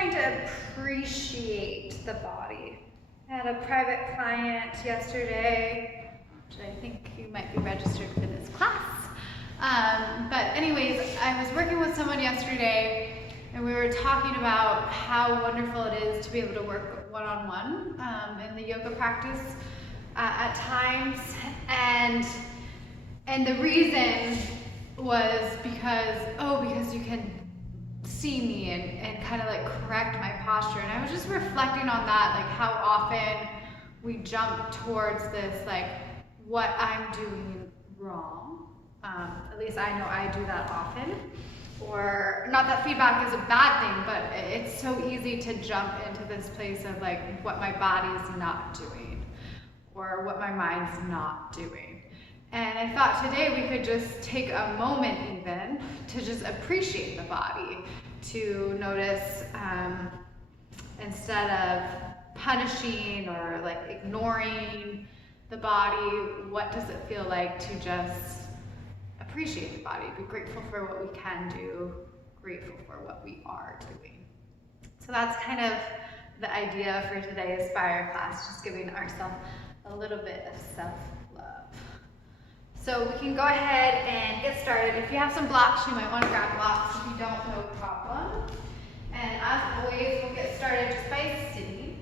trying to appreciate the body. I had a private client yesterday, which I think you might be registered for this class. But anyways, I was working with someone yesterday and we were talking about how wonderful it is to be able to work one-on-one in the yoga practice at times. And the reason was because you can see me and kind of like correct my posture. And I was just reflecting on that, like how often we jump towards this, like what I'm doing wrong. At least I know I do that often. Or not that feedback is a bad thing, but it's so easy to jump into this place of like what my body's not doing or what my mind's not doing. And I thought today we could just take a moment even to just appreciate the body, to notice instead of punishing or like ignoring the body, what does it feel like to just appreciate the body, be grateful for what we can do, grateful for what we are doing. So that's kind of the idea for today's Fire class, just giving ourselves a little bit of self-love. So we can go ahead and get started. If you have some blocks, you might want to grab blocks. If you don't, no problem. And as always, we'll get started just by sitting.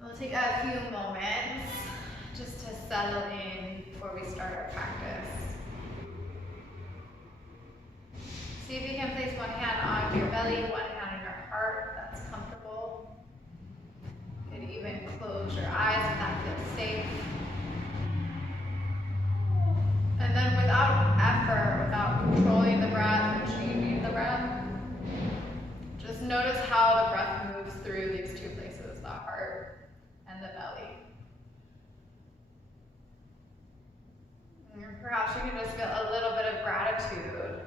We'll take a few moments just to settle in before we start our practice. See if you can place one hand on your belly, one hand on your heart, if that's comfortable. You can even close your eyes if that feels safe. And then without effort, without controlling the breath or changing the breath, just notice how the breath moves through these two places, the heart and the belly. And perhaps you can just feel a little bit of gratitude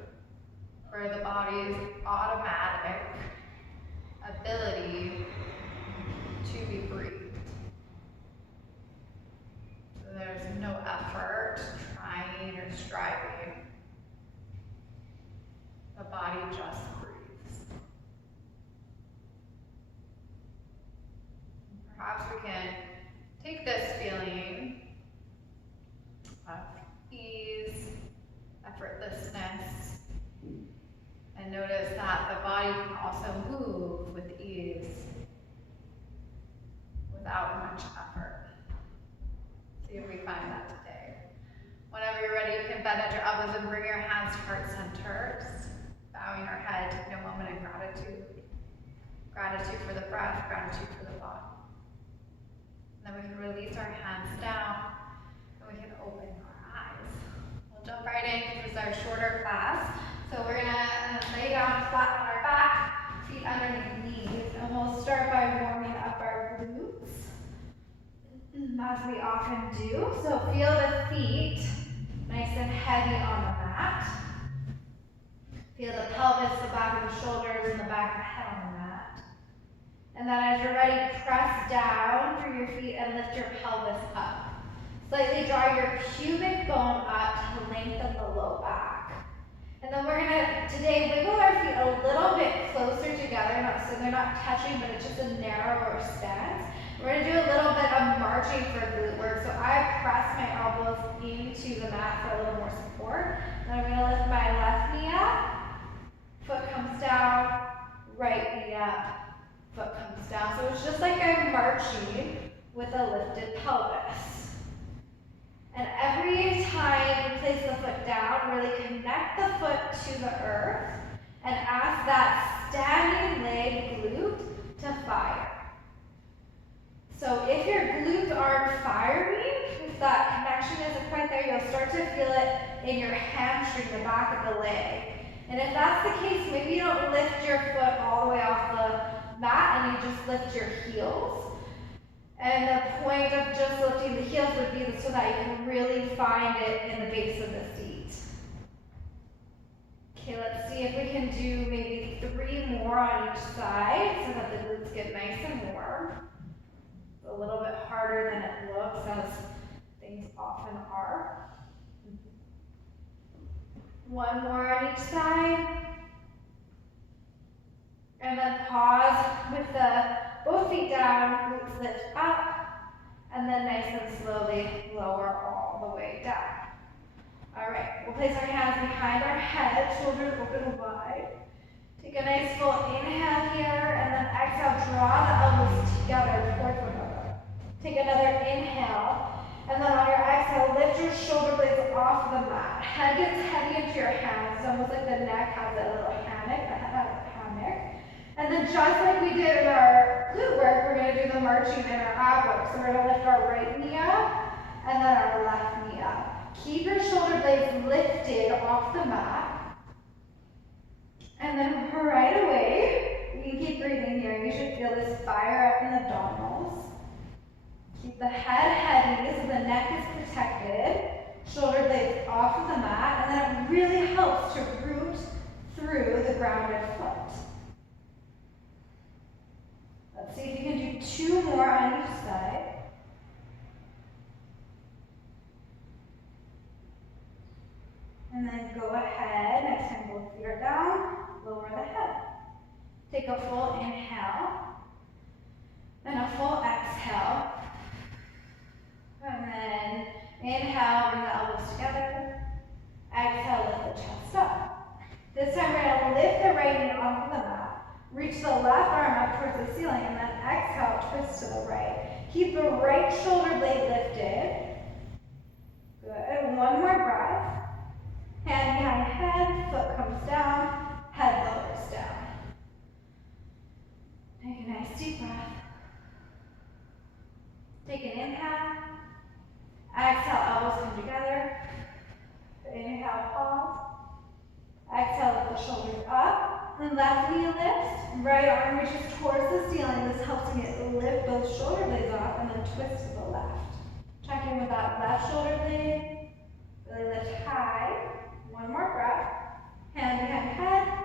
for the body's automatic ability to be breathed. So there's no effort, trying or striving. The body just breathes. Perhaps we can take this feeling of ease, effortlessness, and notice that the body can also move with ease without much effort. See if we find that today. Whenever you're ready, you can bend at your elbows and bring your hands to heart center. Bowing our head, taking a moment of gratitude. Gratitude for the breath, gratitude for the body. And then we can release our hands down and we can open our eyes. We'll jump right in because this is our shorter class. So we're gonna lay down flat on our back, feet underneath knees, and we'll start by warming up our glutes, as we often do. So feel the feet nice and heavy on the mat. Feel the pelvis, the back of the shoulders, and the back of the head on the mat. And then as you're ready, press down through your feet and lift your pelvis up. Slightly draw your pubic bone up to lengthen the low back. And then we're gonna, today, wiggle our feet a little bit closer together, so they're not touching, but it's just a narrower stance. We're gonna do a little bit of marching for glute work. So I press my elbows into the mat for a little more support. Then I'm gonna lift my left knee up, foot comes down, right knee up, foot comes down. So it's just like I'm marching with a lifted pelvis. And every time you place the foot down, really connect the foot to the earth and ask that standing leg glute to fire. So if your glutes aren't firing, if that connection isn't quite there, you'll start to feel it in your hamstring, the back of the leg. And if that's the case, maybe you don't lift your foot all the way off the mat and you just lift your heels. And the point of just lifting the heels would be so that you can really find it in the base of the feet. Okay, let's see if we can do maybe 3 more on each side so that the glutes get nice and warm. It's a little bit harder than it looks, as things often are. 1 more on each side. then pause with both feet down, glutes lift up, and then nice and slowly lower all the way down. All right, we'll place our hands behind our head, shoulders open wide. Take a nice full inhale here, and then exhale, draw the elbows together towards one another. Take another inhale, and then on your exhale, lift your shoulder blades off the mat. Head gets heavy into your hands. It's almost like the neck has a little hammock, the head has a hammock. And then just like we did in our glute work, we're going to do the marching in our ab work. So we're going to lift our right knee up, and then our left knee up. Keep your shoulder blades lifted off the mat. And then right away, you can keep breathing here. You should feel this fire up in the abdominals. Keep the head heavy so the neck is protected. Shoulder blades off of the mat, and then it really helps to root through the grounded foot. Let's see if you can do 2 more on each side. And then go ahead, next time both feet are down, lower the head. Take a full inhale, then a full exhale. And then inhale, bring the elbows together. Exhale, lift the chest up. This time we're going to lift the right knee off of the mat. Reach the left arm up towards the ceiling, and then exhale, twist to the right. Keep the right shoulder blade lifted. Good. One more breath. Hand behind head, foot comes down, head lowers down. Take a nice deep breath. Take an inhale. Exhale, elbows come together. Inhale, pause. Exhale, lift the shoulders up. And left knee lifts. Right arm reaches towards the ceiling. This helps me lift both shoulder blades off and then twist to the left. Check in with that left shoulder blade. Really lift high. One more breath. Hand behind head.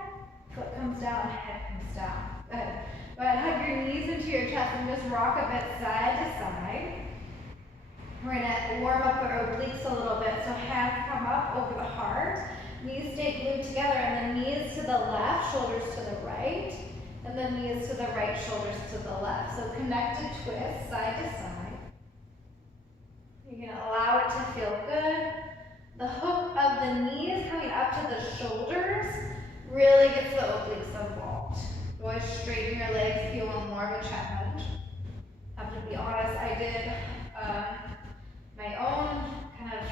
Foot comes down, head comes down. Good. Go ahead, hug your knees into your chest and just rock a bit side to side. We're going to warm up our obliques a little bit. So hands come up over the heart. Knees stay glued together, and then knees to the left, shoulders to the right. And then knees to the right, shoulders to the left. So connected twist, side to side. You're going to allow it to feel good. The hook of the knees coming up to the shoulders really gets the obliques involved. Go ahead, straighten your legs, feel more of a challenge. I have to be honest, I did my own kind of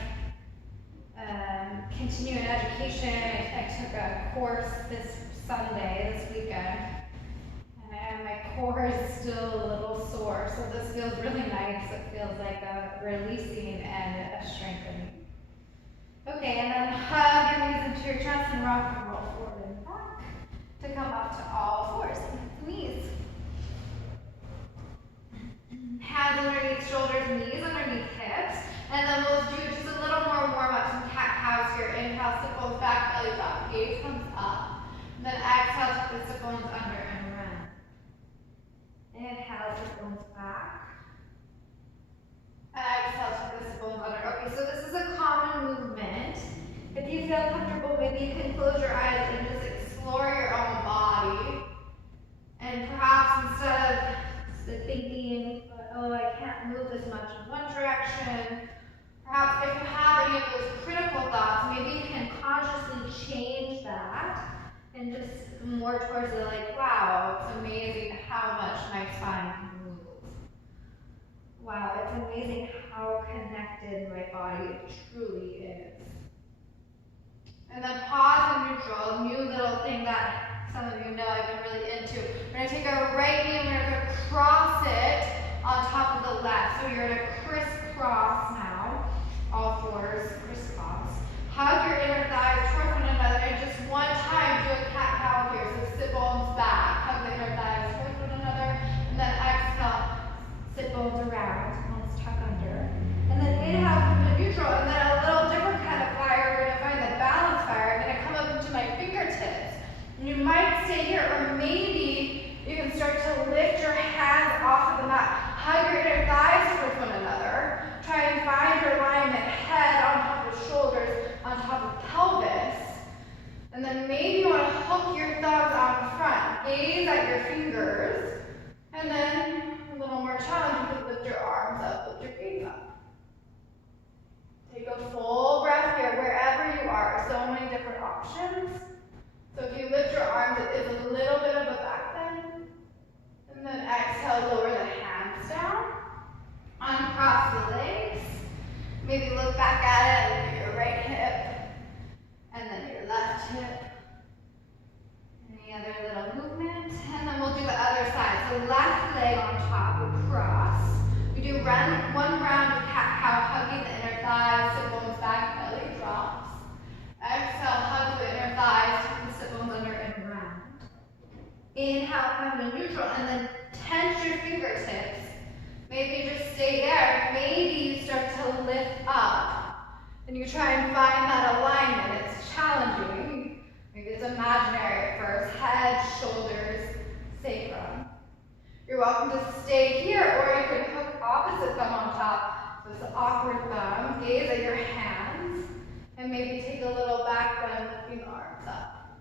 continuing education. I took a course this weekend, and my core is still a little sore, so this feels really nice. It feels like a releasing and a strengthening. Okay, and then hug your knees into your chest and rock and roll forward and back to come up to all fours. Knees. Hands underneath shoulders, knees underneath hips. And then we'll do just a little more warm up, some cat-cows here. Inhale, sit bones back, belly drop, gaze comes up. And then exhale, tuck the sit bones under and around. Inhale, sit bones back. Exhale, tuck the sit bones under. Okay, so this is a common movement. If you feel comfortable, maybe you can close your eyes and just explore your own body. And perhaps instead of thinking, oh, I can't move as much in one direction, perhaps if you have any of those critical thoughts, maybe you can consciously change that and just more towards the like, wow, it's amazing how much my spine can move. Wow, it's amazing how connected my body truly is. And then pause and neutral, new little thing that some of you know I've been really into. We're going to take our right knee and we're going to cross it on top of the left. So you're going to crisscross now, all fours, crisscross. Hug your inner thighs towards one another, and just one time do a cat-cow here. So sit bones back, hug the inner thighs towards one another, and then exhale, sit bones around, bones tuck under. And then inhale, come to neutral, and then a little different kind of fire. We're going to find the balance fire. I'm going to come up into my fingertips. And you might stay here, or maybe you can start to lift your hands off of the mat. Hug your inner thighs towards one another. Try and find your alignment, head on top of shoulders, on top of pelvis. And then maybe you want to hook your thumbs out in front. down. Gaze at your fingers. And then a little more challenge, you could lift your arms up, lift your gaze up. Take a full breath here, wherever you are. So many different options. So if you lift your arms, it is a little bit of a back bend. And then exhale, lower the hands down. Uncross the legs. Maybe look back at it, look at your right hip. And then your left hip. Any other little movement. And then we'll do the other side. So left leg on top, we cross. We do one round of cat-cow, hugging the inner thighs, sit bones back, belly drops. Exhale, hug the inner thighs, tuck the sit bones under and round. Inhale, come to neutral, and then tense your fingertips. Maybe just stay there. Maybe you start to lift up, and you try and find that alignment. It's challenging. Maybe it's imaginary at first. Head, shoulders, sacrum. You're welcome to stay here, or you can hook opposite thumb on top. So it's an awkward thumb. Gaze at your hands, and maybe take a little back bend, lifting the arms up.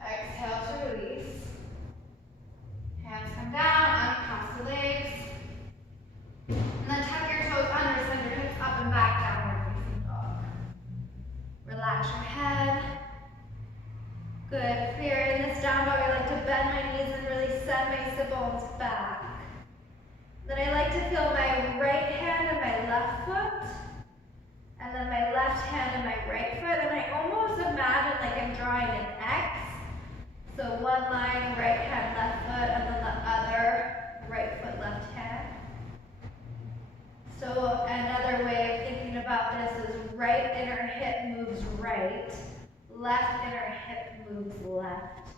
Exhale to release. Hands come down, uncross the legs. And then tuck your toes under, send your hips up and back, downward facing dog. Relax your head. Good. Here in this down dog, I like to bend my knees and really send my sit bones back. Then I like to feel my right hand and my left foot, and then my left hand and my right foot, and I almost imagine like I'm drawing an X. So one line, right hand, left foot, and then the other, right foot, left hand. So another way of thinking about this is right inner hip moves right, left inner hip moves left,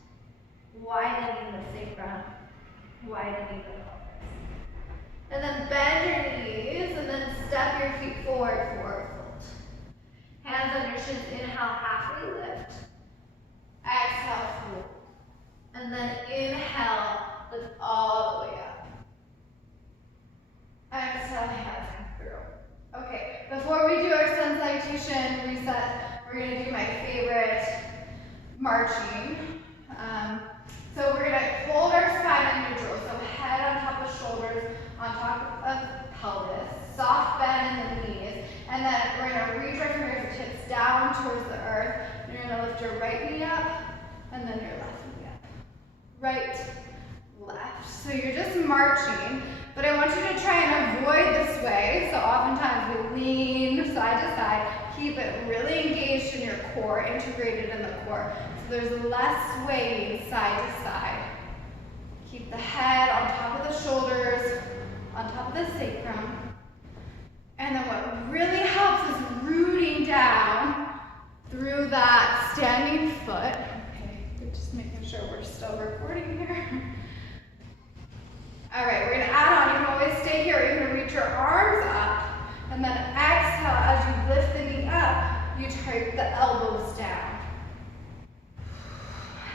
widening the sacrum, widening the pelvis. And then bend your knees, and then step your feet forward, forward fold. Hands on your shins, inhale, halfway lift. Exhale, fold. And then inhale, lift all the way up. Exhale, hands come through. Okay, before we do our sun salutation reset, we're going to do my favorite marching. So we're going to hold our spine in neutral. So head on top of shoulders, on top of pelvis, soft bend in the knees. And then we're going to reach our fingertips down towards the earth. You're going to lift your right knee up, and then your left knee up. Right, left. So you're just marching, but I want you to try and avoid the sway. So oftentimes we lean side to side. Keep it really engaged in your core, integrated in the core. So there's less swaying side to side. Keep the head on top of the shoulders, on top of the sacrum. And then what really helps is rooting down through that standing foot. Okay, just making sure we're still recording here. All right, we're gonna add on. You can always stay here. You're gonna reach your arms up, and then exhale as you lift the knee up. You take the elbows down.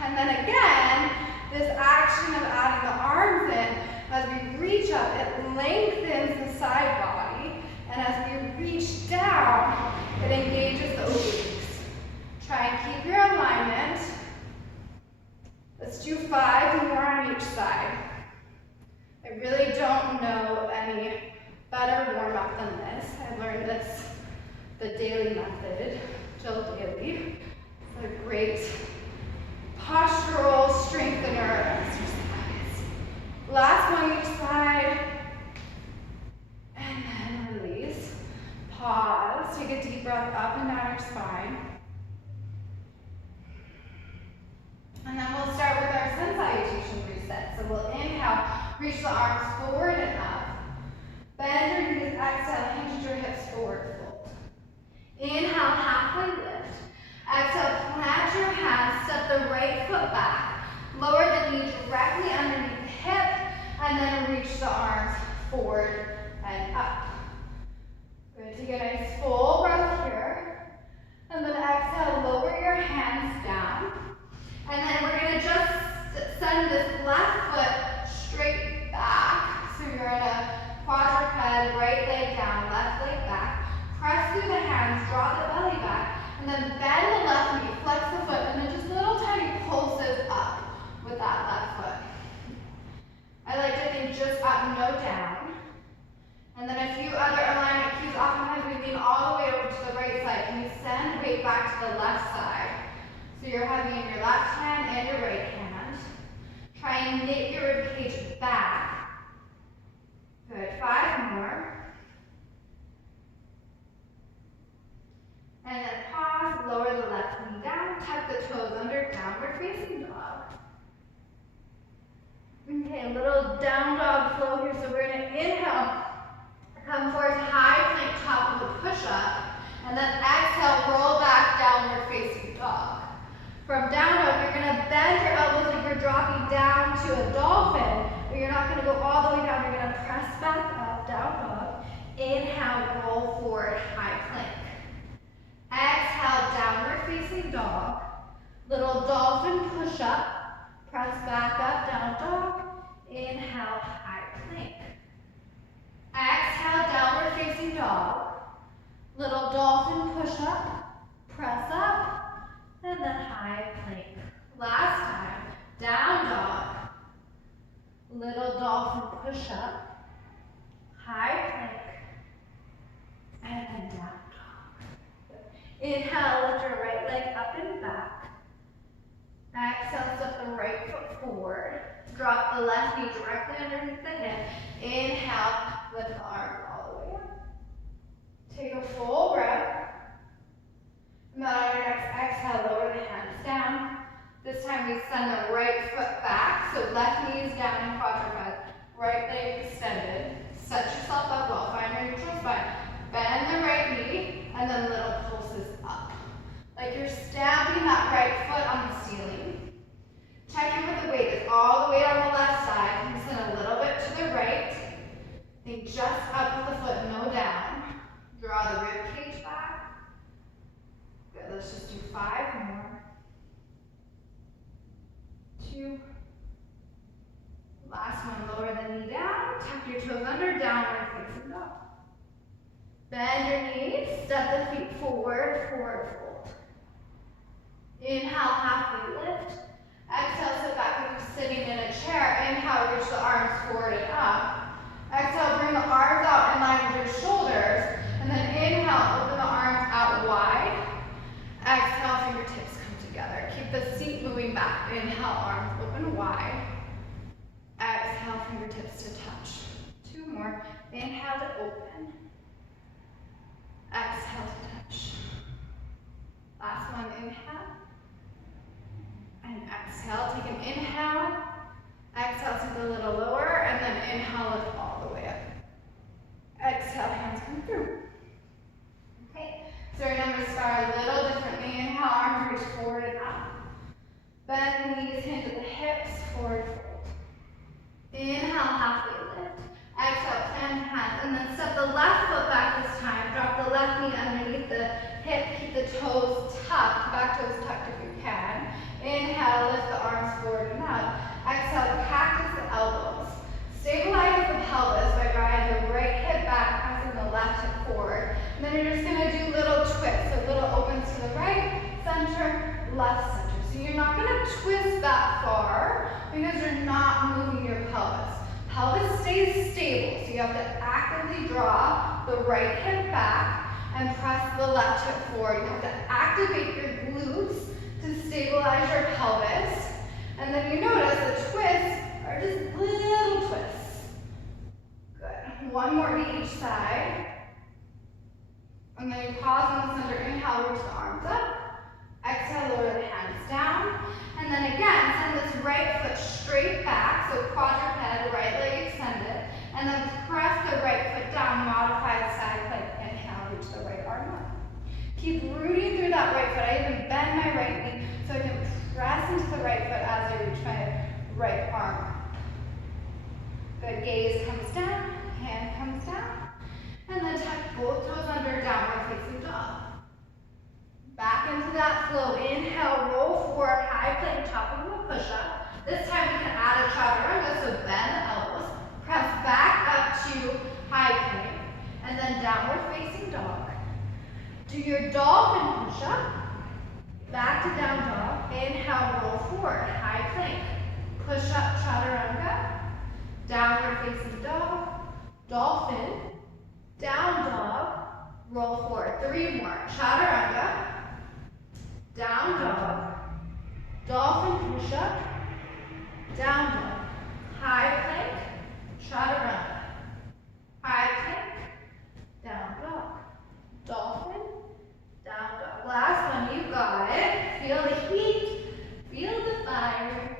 And then again, this action of adding the arms in, as we reach up, it lengthens the side body, and as we reach down, it engages the obliques. Try and keep your alignment. Let's do 5 more on each side. I really don't know any better warm-up than this. I learned this the daily method, Jill Daly. It's a great postural strengthener exercise. Last one each side. And then release. Pause. Take a deep breath up and down your spine. And then we'll start with our sun salutation reset. So we'll inhale, reach the arms forward and up. Bend your knees, exhale, hinge your hips forward, fold. Inhale, halfway lift. Exhale, plant your hands, step the right foot back. Lower the knee directly underneath the hip, and then reach the arms forward and up. Good, take a nice full breath here. And then exhale, lower your hands down. And then we're going to just send this left foot straight back. So you're in a quadruped, right leg down, left leg back. Press through the hands, draw the belly back, and then bend the left knee back to the left side. So you're having your left hand and your right hand. Try and knit your rib cage back. Good, 5 more. And then pause, lower the left knee down, tuck the toes under, downward facing dog. Okay, a little down dog flow here. So we're gonna inhale, come forward, high plank, top of the push-up, and then exhale, roll back, downward facing dog. From down dog, you're gonna bend your elbows like you're dropping down to a dolphin, but you're not gonna go all the way down. You're gonna press back up, down dog. Inhale, roll forward, high plank. Exhale, downward facing dog. Little dolphin push up. Press back up, down dog. Inhale, high plank. Exhale, downward facing dog. Little dolphin push up. Press up. And then high plank. Last time, down dog. Little dolphin push up. High plank. And then down dog. Inhale, lift your right leg up and back. Exhale, step the right foot forward. Drop the left knee directly underneath the hip. Inhale, lift the arm all the way up. Take a full breath. And then on your next exhale, lower the hands down. This time we send the right foot back. So left knee is down in quadruped. Right leg extended. Set yourself up well. Find your neutral spine. Bend the right knee. And then little pulses up. Like you're stamping that right foot on the ceiling. Check in with the weight. It's all the weight on the left side. You can send a little bit to the right. Think just up with the foot, no down. Draw the rib cage back. Good, let's just do 5 more. 2. Last one, lower the knee down. Tuck your toes under, downward facing dog. Bend your knees, step the feet forward, forward fold. Inhale, halfway lift. Exhale, sit back if you're sitting in a chair. Inhale, reach the arms forward and up. Exhale, bring the arms out in line with your shoulders. And then inhale, open the arms out wide. Exhale, fingertips come together. Keep the seat moving back. Inhale, arms open wide. Exhale, fingertips to touch. 2 more. Inhale to open. Exhale to touch. Last one, inhale. And exhale, take an inhale. Exhale, sink a little lower, and then inhale, lift all the way up. Exhale, hands come through. Okay, so remember to start a little differently. Inhale, arms reach forward and up. Bend the knees, hinge at the hips, forward fold. Inhale, halfway lift. Exhale, plant hands, and then step the left foot back this time. Drop the left knee underneath the hip. Keep the toes tucked, back toes tucked if you can. Inhale, lift the arms forward and up. Exhale, cactus the elbows. Stabilize the pelvis by driving the right hip back, pressing the left hip forward. And then you're just going to do little twists. So little opens to the right, center, left center. So you're not going to twist that far because you're not moving your pelvis. Pelvis stays stable, so you have to actively draw the right hip back and press the left hip forward. You have to activate your glutes to stabilize your pelvis. And then you notice the twists are just little twists. Good. 1 more to each side. And then you pause in the center. Inhale, reach the arms up. Exhale, lower the hands down. And then again, send this right foot straight back, so quadruped, right leg extended. And then press the right foot down, modify the side plank. Inhale, reach the right arm up. Keep rooting through that right foot. I even bend my right knee so I can press into the right foot as I reach my right arm. Good, gaze comes down, hand comes down. And then tuck both toes under, downward facing dog. Back into that flow. Inhale, roll forward, high plank, top of a push-up. This time we can add a chaturanga, so bend the elbows. Press back up to high plank, and then downward facing dog. Do your dolphin push-up. Back to down dog. Inhale, roll forward, high plank. Push-up, chaturanga. Downward facing dog. Dolphin. Down dog. Roll forward. 3 more. Chaturanga. down dog, dolphin push-up, down dog, high plank, chaturanga, high plank, down dog, dolphin, down dog. Last one, you got it. Feel the heat, feel the fire.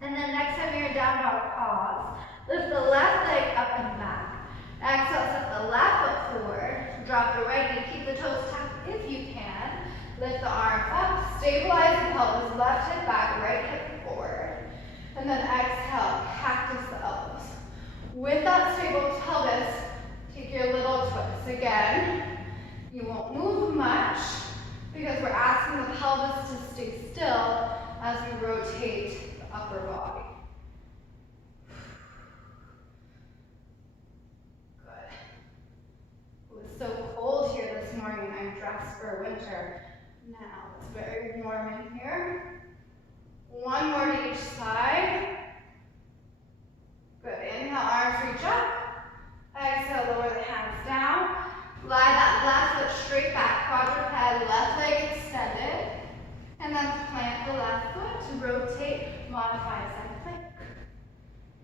And then next time you're in down dog, pause. Lift the left leg up and back. Exhale, set the left foot forward. Drop the right knee, keep the toes tucked if you can. Lift the arms up, stabilize the pelvis, left hip back, right hip forward. And then exhale, cactus the elbows. With that stable pelvis, take your little twist. Again, you won't move much because we're asking the pelvis to stay still as we rotate the upper body. So cold here this morning, I'm dressed for winter. Now, it's very warm in here. One more to each side. Good, inhale, arms reach up. Exhale, lower the hands down. Lie that left foot straight back, quadruped, left leg extended. And then plant the left foot to rotate, modify side plank.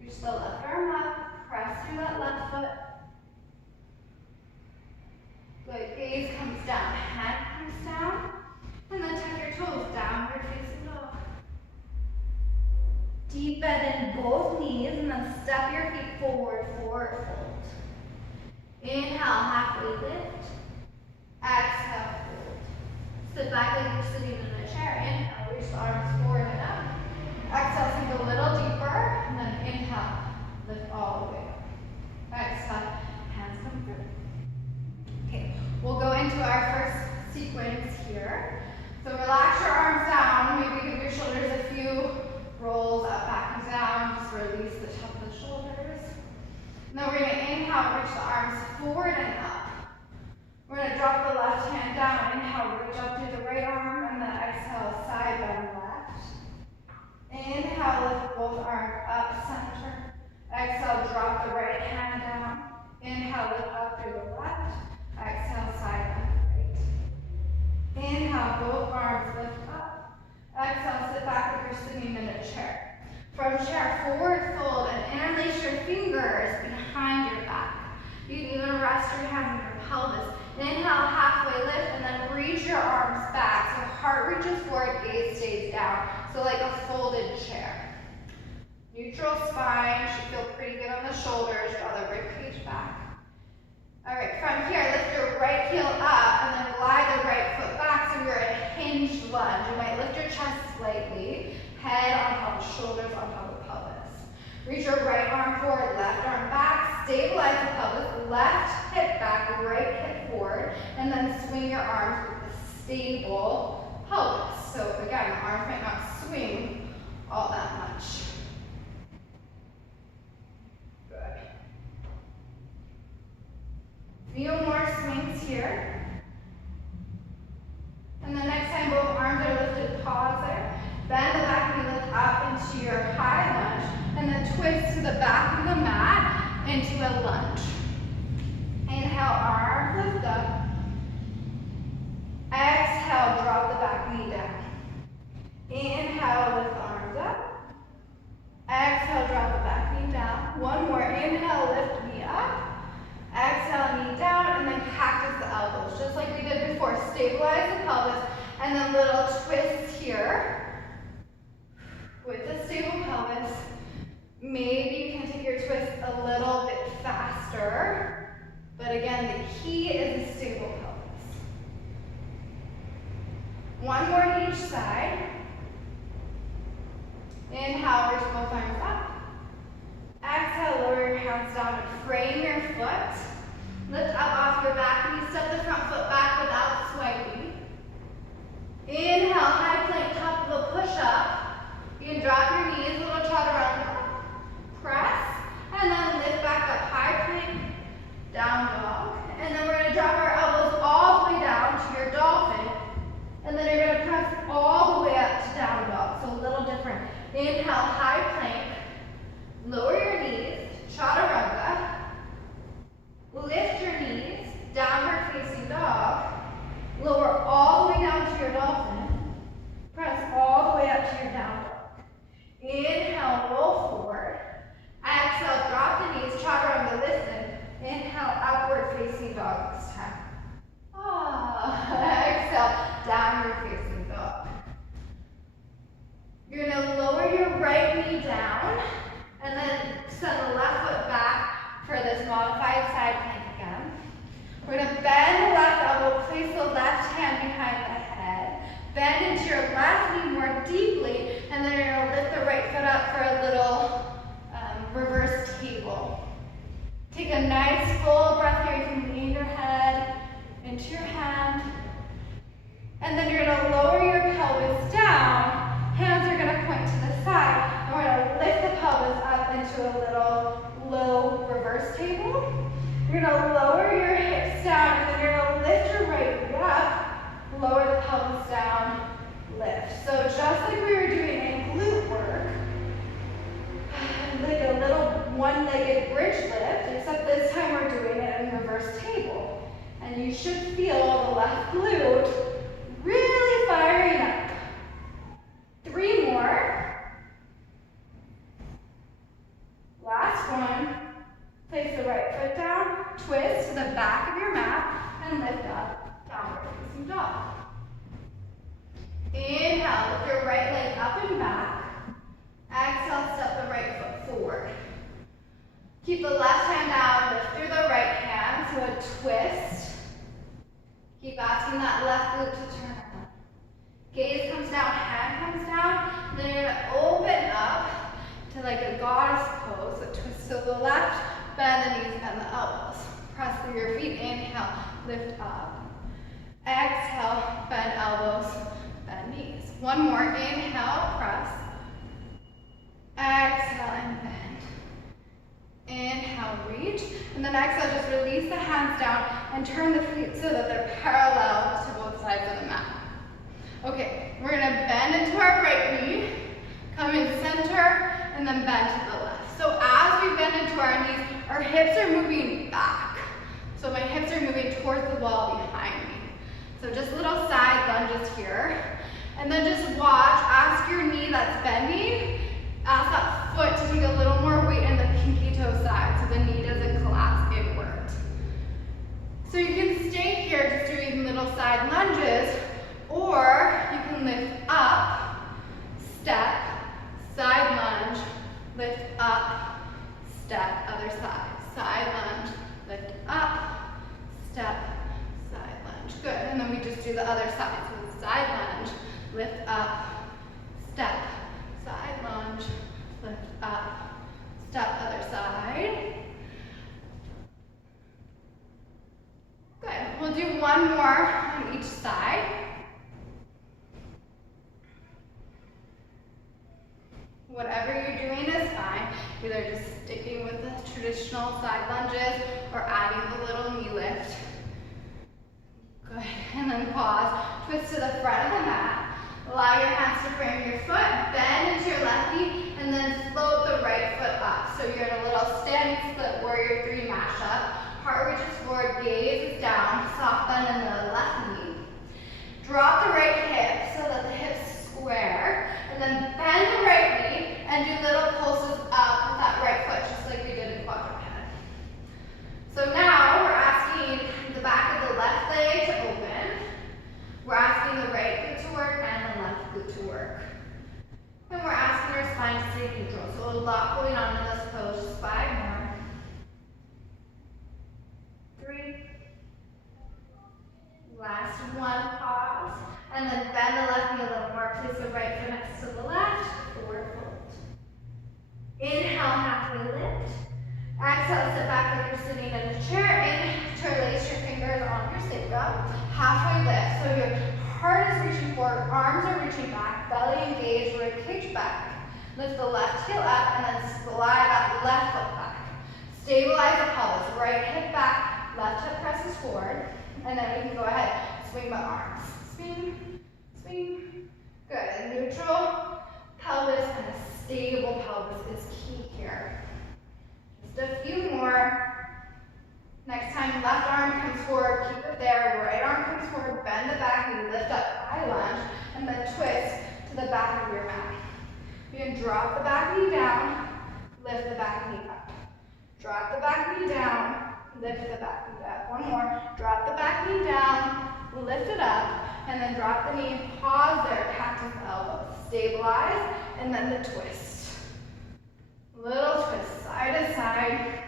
Reach the left arm up, press through that left foot. Good, gaze comes down, hand comes down, and then tuck your toes, downward facing dog. Deep bend in both knees, and then step your feet forward, forward fold. Inhale, halfway lift. Exhale, fold. Sit back like you're sitting in a chair. Inhale, reach the arms forward and up. Exhale, sink a little deeper, and then inhale, lift all the way up. Exhale, hands come through. Okay, we'll go into our first sequence here. So relax your arms down, maybe give your shoulders a few rolls up, back and down, just release the top of the shoulders. And then we're going to inhale, reach the arms forward and up. We're going to drop the left hand down, inhale, reach up through the right arm, and then exhale, side bend left. Inhale, lift both arms up, center. Exhale, drop the right hand down. Inhale, lift up through the left. Exhale, side bend right. Inhale, both arms lift up. Exhale, sit back like you're sitting in a chair. From chair, forward fold and interlace your fingers behind your back. You can even rest your hands on your pelvis. Inhale, halfway lift, and then reach your arms back. So heart reaches forward, gaze stays down. So like a folded chair. Neutral spine, should feel pretty good on the shoulders. Draw the ribcage back. All right, from here, lift your right heel up and then glide the right foot back so you're in a hinged lunge. You might lift your chest slightly, head on top of shoulders on top of pelvis. Reach your right arm forward, left arm back, stabilize the pelvis, left hip back, right hip forward, and then swing your arms with a stable pelvis. So again, the arms might not swing all that much. Few more swings here. And the next time both arms are lifted, pause there. Bend the back knee, lift up into your high lunge, and then twist to the back of the mat into a lunge. Inhale, arms lift up. Exhale, drop the back knee down. Inhale, lift the arms up. Exhale, drop the back knee down. One more. Inhale, lift knee up. Exhale, knee down, and then cactus the elbows, just like we did before. Stabilize the pelvis, and then little twist here. With the stable pelvis, maybe you can take your twist a little bit faster, but again, the key is a stable pelvis. One more to each side. Inhale, reach both arms up. Exhale, lower your hands down and frame your foot. Lift up off your back knee, step the front foot back without swiping. Inhale, high plank, top of a push-up. You can drop your knees, little chaturanga. Press, and then lift back up, high plank, down dog. And then we're going to drop our elbows all the way down to your dolphin. And then you're going to press all the way up to down dog, so a little different. Inhale, high plank. Lower your knees, chaturanga. Lift your knees, downward facing dog. Lower all the way down to your dolphin. Press all the way up to your down dog. Inhale, roll forward. Exhale, drop the knees, chaturanga, listen. Inhale, upward facing dog this time. Exhale, downward facing dog. You're gonna lower your right knee down and then send the left foot back for this modified side plank again. We're gonna bend the left elbow, place the left hand behind the head. Bend into your left knee more deeply, and then you're gonna lift the right foot up for a little reverse table. Take a nice full breath here. You can lean your head into your hand. And then you're gonna lower your pelvis down. Hands are gonna point to the side. And we're gonna lift the pelvis up into a little low reverse table. You're gonna lower your hips down, and then you're gonna lift your right knee up, lower the pelvis down, lift. So just like we were doing in glute work, like a little one-legged bridge lift, except this time we're doing it in reverse table. And you should feel the left glute really firing up. 3 more. Last one. Place the right foot down, twist to the back of your mat, and lift up, downward facing dog. Inhale, lift your right leg up and back. Exhale, step the right foot forward. Keep the left hand down, lift through the right hand, so a twist. Keep asking that left glute to turn up. Gaze comes down, hand comes down, then you're gonna open up to like a goddess pose, a twist to the left, bend the knees, bend the elbows. Press through your feet, inhale, lift up. Exhale, bend elbows, bend knees. One more, inhale, press. Exhale and bend. Inhale, reach. And then exhale, just release the hands down and turn the feet so that they're parallel to both sides of the mat. Okay, we're gonna bend into our right knee, come in center, and then bend to the left. So as we bend into our knees, our hips are moving back. So my hips are moving towards the wall behind me. So just little side lunges here. And then just watch, ask your knee that's bending, ask that foot to take a little more weight in the pinky toe side so the knee doesn't collapse inward. So you can stay here just doing little side lunges, or you can lift up, step, side lunge, lift up, step, other side. Side lunge, lift up, step, side lunge. Good, and then we just do the other side. So side lunge, lift up, step, side lunge, lift up, step, other side. Good, we'll do one more on each side. Whatever you're doing is fine, either just sticking with the traditional side lunges or adding the little knee lift. Good, and then pause, twist to the front of the mat, allow your hands to frame your foot, bend into your left knee, and then float the right foot up. So you're in a little standing split warrior 3 mashup. Heart reaches forward, gaze is down, soft bend in the left knee. Drop the right hip so that the hips square, and then bend the right knee and do little pulses up with that right foot, just like we did in quadruped. So now we're asking the back of the left leg to open. We're asking the right glute to work and the left glute to work. And we're asking our spine to stay neutral. So a lot going on in this pose, just 5 more. 3. Last one, pause. And then bend the left knee a little more. Place the right foot next to the left. Forward fold. Inhale, halfway lift. Exhale, sit back like you're sitting in a chair. Interlace your fingers on your sacrum. Halfway lift. So your heart is reaching forward, arms are reaching back, belly engaged, rib cage back. Lift the left heel up and then slide that left foot back. Stabilize the pelvis. Right hip back, left hip presses forward. And then we can go ahead, swing the arms. Swing, swing. Good. Neutral pelvis and a stable pelvis is key here. Just a few more. Next time, left arm comes forward, keep it there. Right arm comes forward, bend the lift up, high lunge, and then twist to the back of your mat. You can drop the back knee down, lift the back knee up. Drop the back knee down, lift the back knee up. One more. Drop the back knee down, lift it up, and then drop the knee, pause there, cactus elbows. Stabilize, and then the twist. Little twist, side to side.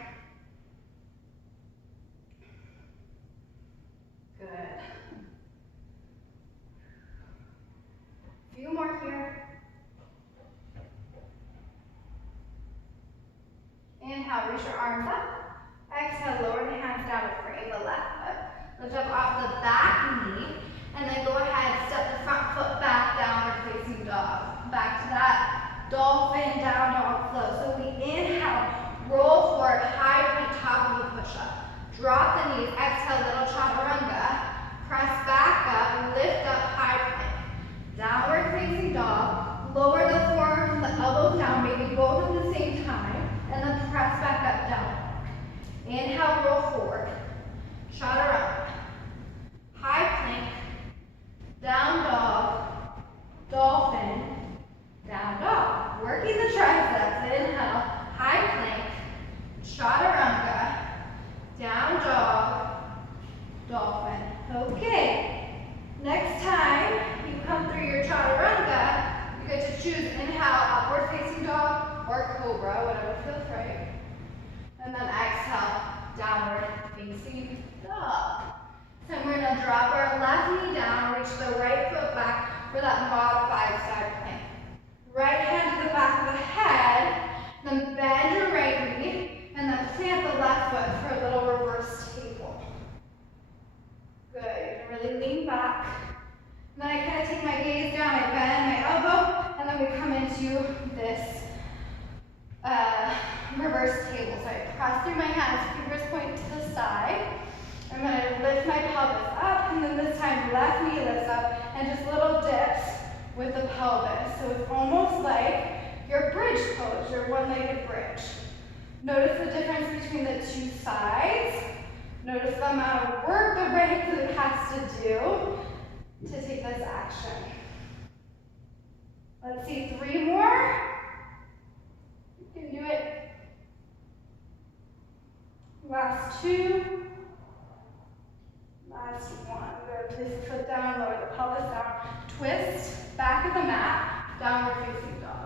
Good. A few more here. Inhale, reach your arms up. Exhale, lower the hands down to frame the left foot. Lift up off the back knee, and then go ahead, step the front foot back, downward facing dog. Back to that dolphin, down dog flow. So we inhale, roll forward, high plank, top of the push-up. Drop the knees, exhale, little chaturanga. Press back up, lift up, high plank. Downward facing dog. Lower the forearms, the elbows down, maybe both at the same time. And then press back up, down. Inhale, roll forward. Chaturanga. High plank. Down dog. Dolphin. Down dog. Working the triceps. Inhale. High plank. Chaturanga. Down dog. Dolphin. Okay. Next time you come through your chaturanga, you get to choose inhale, upward facing dog, or cobra, whatever feels right. And then exhale, downward facing dog. So we're gonna drop our left knee down, reach the right foot back for that modified side plank. Right hand to the back of the head, then bend your right knee, and then plant the left foot for a little reverse table. Good, you can really lean back. And then I kind of take my gaze down, I bend my elbow, and then we come into this reverse table. So I press through my hands, fingers point to the side. I'm going to lift my pelvis up, and then this time left knee lifts up, and just little dips with the pelvis. So it's almost like your bridge pose, your one-legged bridge. Notice the difference between the two sides. Notice the amount of work the right glute has to do to take this action. Let's see, 3 more. You can do it. Last 2. Last 1. Good. Place the foot down, lower the pelvis down. Twist, back of the mat, downward facing dog.